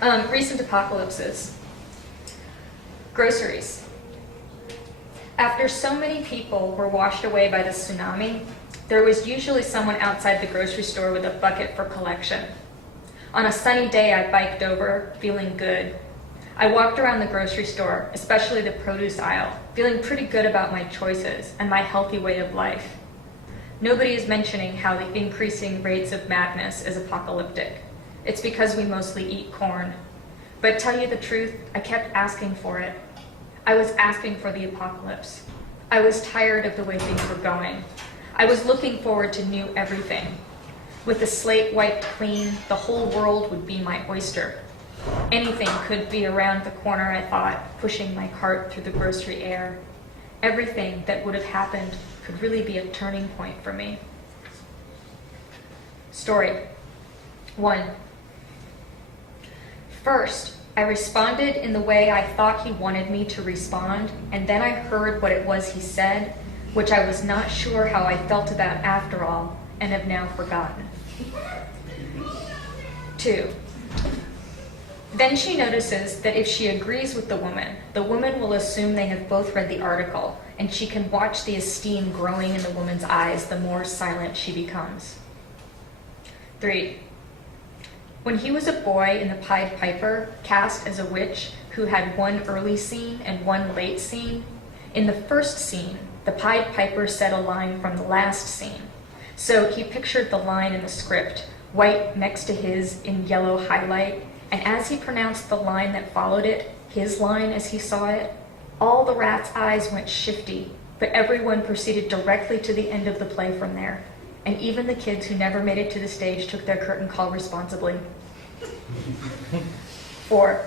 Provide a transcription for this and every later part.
Recent apocalypses. Groceries. After so many people were washed away by the tsunami, there was usually someone outside the grocery store with a bucket for collection. On a sunny day, I biked over, feeling good. I walked around the grocery store, especially the produce aisle, feeling pretty good about my choices and my healthy way of life. Nobody is mentioning how the increasing rates of madness is apocalyptic. It's because we mostly eat corn. But tell you the truth, I kept asking for it. I was asking for the apocalypse. I was tired of the way things were going. I was looking forward to new everything. With the slate wiped clean, the whole world would be my oyster. Anything could be around the corner, I thought, pushing my cart through the grocery air. Everything that would have happened could really be a turning point for me. Story 1. First, I responded in the way I thought he wanted me to respond, and then I heard what it was he said, which I was not sure how I felt about after all, and have now forgotten. 2. Then she notices that if she agrees with the woman will assume they have both read the article, and she can watch the esteem growing in the woman's eyes the more silent she becomes. 3. When he was a boy in the Pied Piper, cast as a witch who had one early scene and one late scene, in the first scene, the Pied Piper said a line from the last scene. So he pictured the line in the script, white next to his in yellow highlight, and as he pronounced the line that followed it, his line as he saw it, all the rats' eyes went shifty, but everyone proceeded directly to the end of the play from there. And even the kids who never made it to the stage took their curtain call responsibly. 4.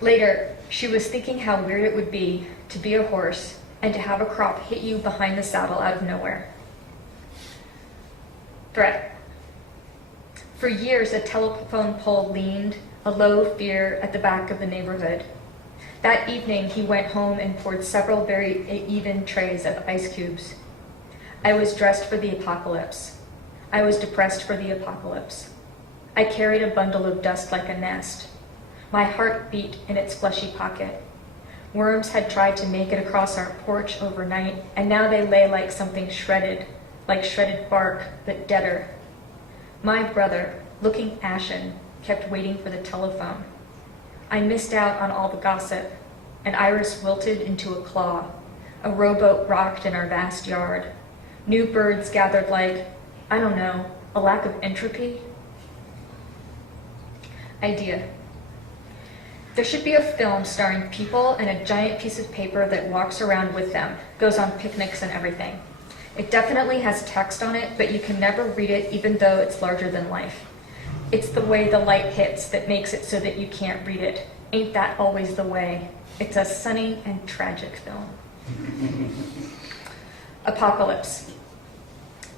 Later, she was thinking how weird it would be to be a horse and to have a crop hit you behind the saddle out of nowhere. Threat. For years, a telephone pole leaned, a low fear, at the back of the neighborhood. That evening, he went home and poured several very even trays of ice cubes. I was dressed for the apocalypse. I was depressed for the apocalypse. I carried a bundle of dust like a nest. My heart beat in its fleshy pocket. Worms had tried to make it across our porch overnight, and now they lay like something shredded, like shredded bark, but deader. My brother, looking ashen, kept waiting for the telephone. I missed out on all the gossip. An iris wilted into a claw. A rowboat rocked in our vast yard. New birds gathered like, I don't know, a lack of entropy? Idea. There should be a film starring people and a giant piece of paper that walks around with them, goes on picnics and everything. It definitely has text on it, but you can never read it even though it's larger than life. It's the way the light hits that makes it so that you can't read it. Ain't that always the way? It's a sunny and tragic film. Apocalypse.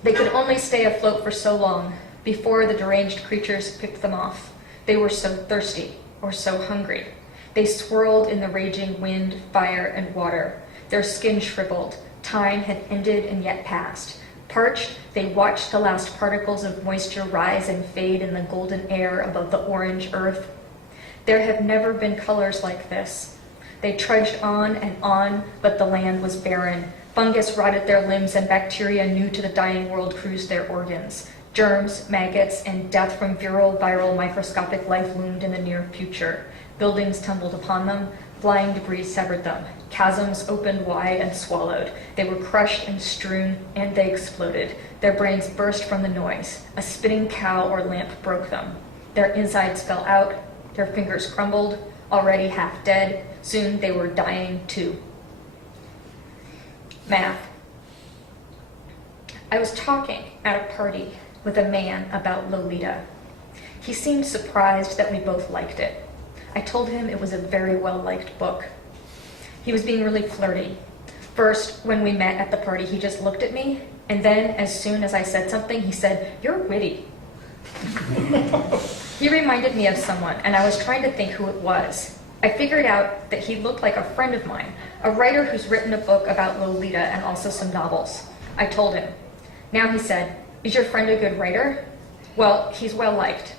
They could only stay afloat for so long before the deranged creatures picked them off. They were so thirsty or so hungry. They swirled in the raging wind, fire, and water. Their skin shriveled. Time had ended and yet passed. Parched, they watched the last particles of moisture rise and fade in the golden air above the orange earth. There have never been colors like this. They trudged on, but the land was barren. Fungus rotted their limbs, and bacteria new to the dying world cruised their organs. Germs, maggots, and death from viral, microscopic life loomed in the near future. Buildings tumbled upon them. Flying debris severed them. Chasms opened wide and swallowed. They were crushed and strewn, and they exploded. Their brains burst from the noise. A spinning cow or lamp broke them. Their insides fell out. Their fingers crumbled, already half dead. Soon they were dying too. Math. I was talking at a party with a man about Lolita. He seemed surprised that we both liked it. I told him it was a very well-liked book. He was being really flirty. First, when we met at the party, he just looked at me, and then, as soon as I said something, he said, "You're witty." He reminded me of someone, and I was trying to think who it was. I figured out that he looked like a friend of mine, a writer who's written a book about Lolita and also some novels. I told him. Now he said, "Is your friend a good writer?" "Well, he's well-liked."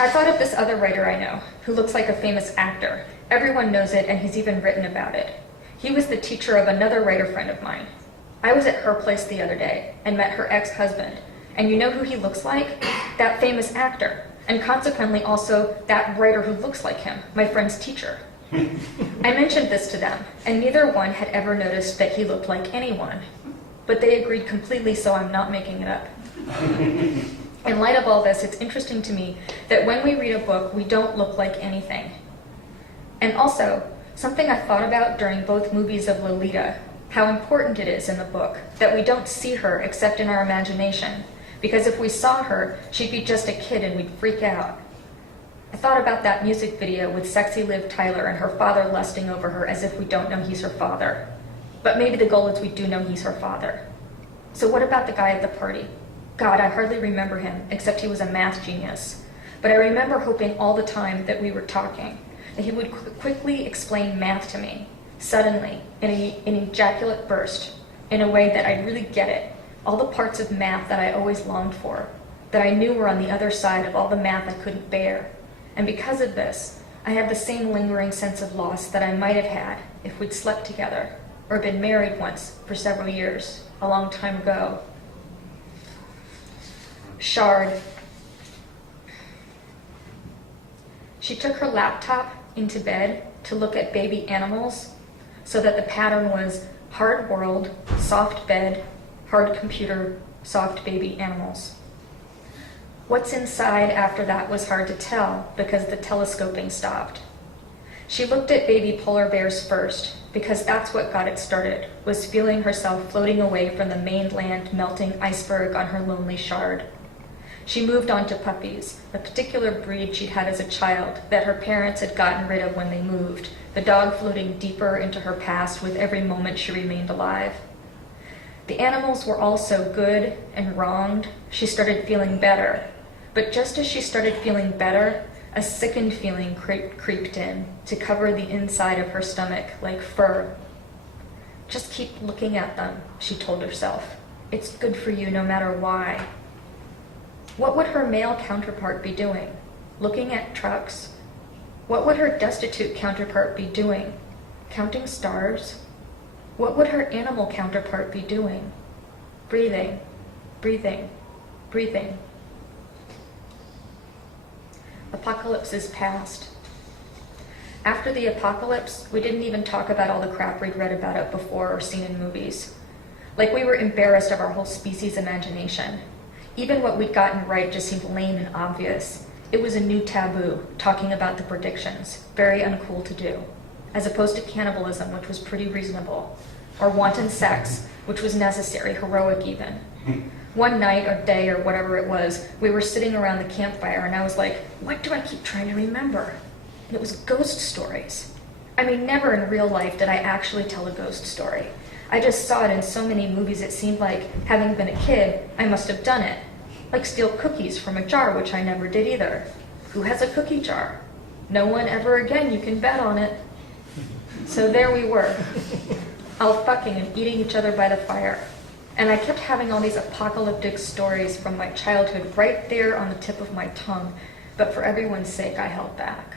I thought of this other writer I know, who looks like a famous actor. Everyone knows it, and he's even written about it. He was the teacher of another writer friend of mine. I was at her place the other day and met her ex-husband. And you know who he looks like? That famous actor. And consequently also that writer who looks like him, my friend's teacher. I mentioned this to them, and neither one had ever noticed that he looked like anyone. But they agreed completely, so I'm not making it up. In light of all this, it's interesting to me that when we read a book, we don't look like anything. And also, something I thought about during both movies of Lolita, how important it is in the book that we don't see her except in our imagination, because if we saw her, she'd be just a kid and we'd freak out. I thought about that music video with sexy Liv Tyler and her father lusting over her as if we don't know he's her father. But maybe the goal is we do know he's her father. So what about the guy at the party? God, I hardly remember him, except he was a math genius. But I remember hoping all the time that we were talking, that he would quickly explain math to me, suddenly, in an ejaculate burst, in a way that I'd really get it, all the parts of math that I always longed for, that I knew were on the other side of all the math I couldn't bear. And because of this, I had the same lingering sense of loss that I might have had if we'd slept together, or been married once for several years, a long time ago. Shard. She took her laptop into bed to look at baby animals, so that the pattern was hard world, soft bed, hard computer, soft baby animals. What's inside after that was hard to tell because the telescoping stopped. She looked at baby polar bears first because that's what got it started, was feeling herself floating away from the mainland melting iceberg on her lonely shard. She moved on to puppies, a particular breed she'd had as a child that her parents had gotten rid of when they moved, the dog floating deeper into her past with every moment she remained alive. The animals were all so good and wronged, she started feeling better. But just as she started feeling better, a sickened feeling creeped in to cover the inside of her stomach like fur. Just keep looking at them, she told herself. It's good for you no matter why. What would her male counterpart be doing? Looking at trucks? What would her destitute counterpart be doing? Counting stars? What would her animal counterpart be doing? Breathing, breathing, breathing. Apocalypse is past. After the apocalypse, we didn't even talk about all the crap we'd read about it before or seen in movies. Like we were embarrassed of our whole species' imagination. Even what we'd gotten right just seemed lame and obvious. It was a new taboo, talking about the predictions, very uncool to do, as opposed to cannibalism, which was pretty reasonable, or wanton sex, which was necessary, heroic even. One night or day or whatever it was, we were sitting around the campfire and I was like, what do I keep trying to remember? And it was ghost stories. I mean, never in real life did I actually tell a ghost story. I just saw it in so many movies it seemed like, having been a kid, I must have done it. Like steal cookies from a jar, which I never did either. Who has a cookie jar? No one ever again, you can bet on it. So there we were, all fucking and eating each other by the fire. And I kept having all these apocalyptic stories from my childhood right there on the tip of my tongue, but for everyone's sake, I held back.